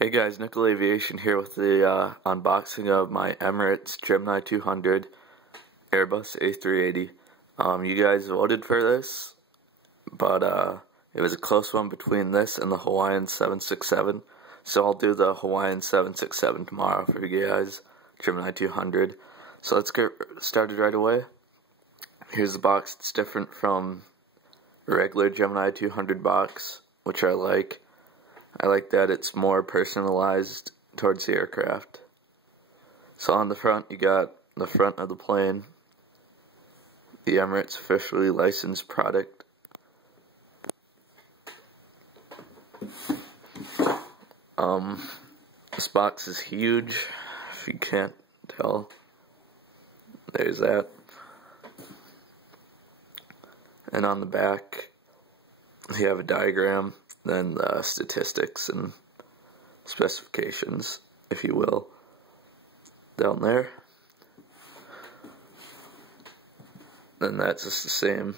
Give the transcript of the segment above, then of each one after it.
Hey guys, Nickel Aviation here with the unboxing of my Emirates Gemini 200 Airbus A380. You guys voted for this, but it was a close one between this and the Hawaiian 767. So I'll do the Hawaiian 767 tomorrow for you guys, Gemini 200. So let's get started right away. Here's the box. It's different from a regular Gemini 200 box, which I like. I like that it's more personalized towards the aircraft. So on the front, you got the front of the plane, the Emirates officially licensed product. This box is huge, if you can't tell. There's that. And on the back, you have a diagram, then the statistics and specifications, if you will, down there. Then that's just the same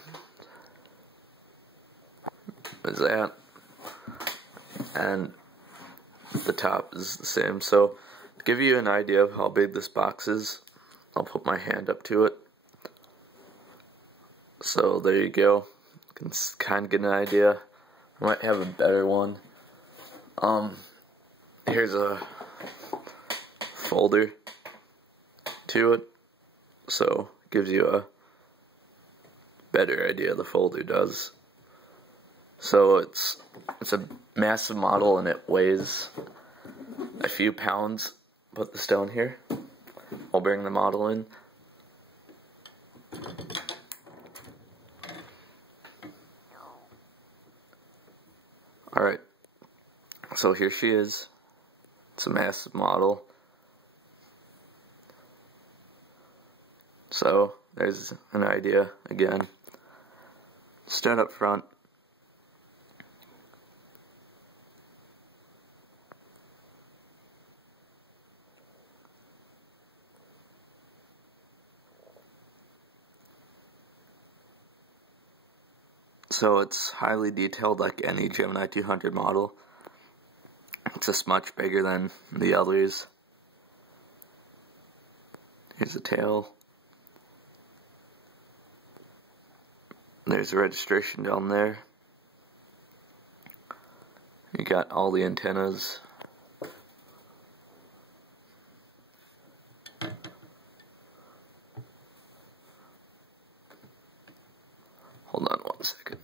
as that, and the top is the same. So to give you an idea of how big this box is, I'll put my hand up to it. So there you go. You can kind of get an idea. I might have a better one. Here's a folder to it, so it gives you a better idea. The folder does. So it's a massive model and it weighs a few pounds. Put this down here. I'll bring the model in. Alright, so here she is. It's a massive model. So there's an idea again. Start up front. So it's highly detailed like any Gemini 200 model. It's just much bigger than the others. Here's the tail. There's the registration down there. You got all the antennas. Hold on one second.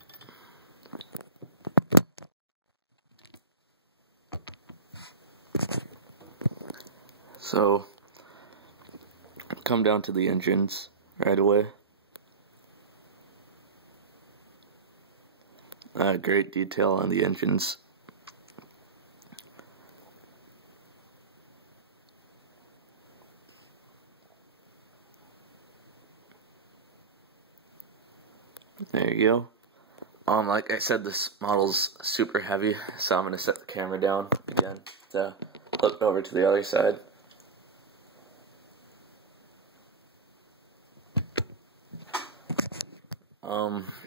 So, come down to the engines right away. Great detail on the engines. There you go. Like I said, this model's super heavy, so I'm gonna set the camera down again to flip over to the other side.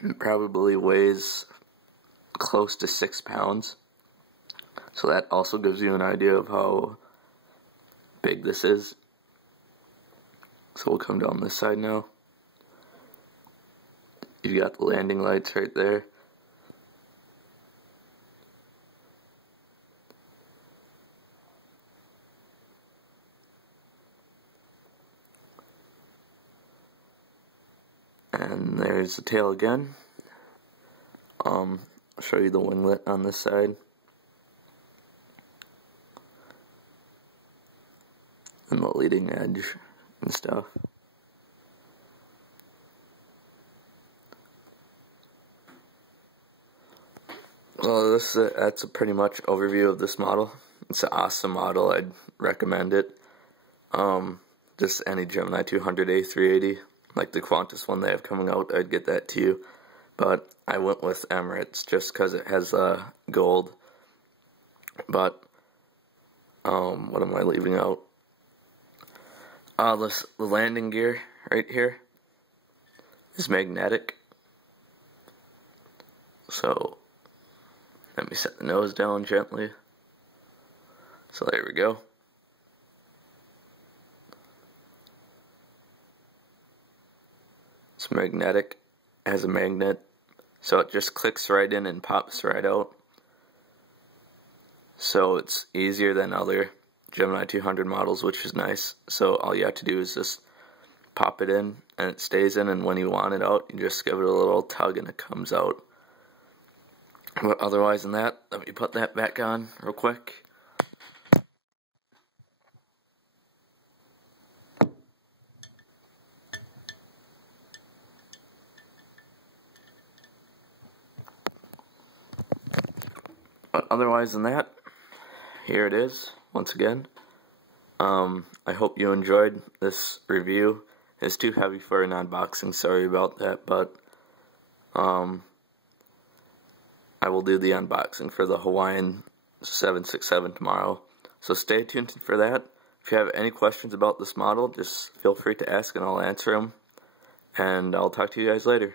It probably weighs close to 6 pounds. So that also gives you an idea of how big this is. So we'll come down this side now. You've got the landing lights right there. And there's the tail again. I'll show you the winglet on this side. And the leading edge and stuff. Well, that's a pretty much overview of this model. It's an awesome model. I'd recommend it. Just any Gemini 200 A380, like the Qantas one they have coming out, I'd get that too. But I went with Emirates just because it has gold. But what am I leaving out? The landing gear right here is magnetic. So let me set the nose down gently. So there we go. It's magnetic, has a magnet, so it just clicks right in and pops right out. So it's easier than other Gemini 200 models, which is nice. So all you have to do is just pop it in and it stays in, and when you want it out, you just give it a little tug and it comes out. But otherwise than that, let me put that back on real quick. But otherwise than that, here it is, once again. I hope you enjoyed this review. It's too heavy for an unboxing, sorry about that, but I will do the unboxing for the Hawaiian 767 tomorrow. So stay tuned for that. If you have any questions about this model, just feel free to ask and I'll answer them. And I'll talk to you guys later.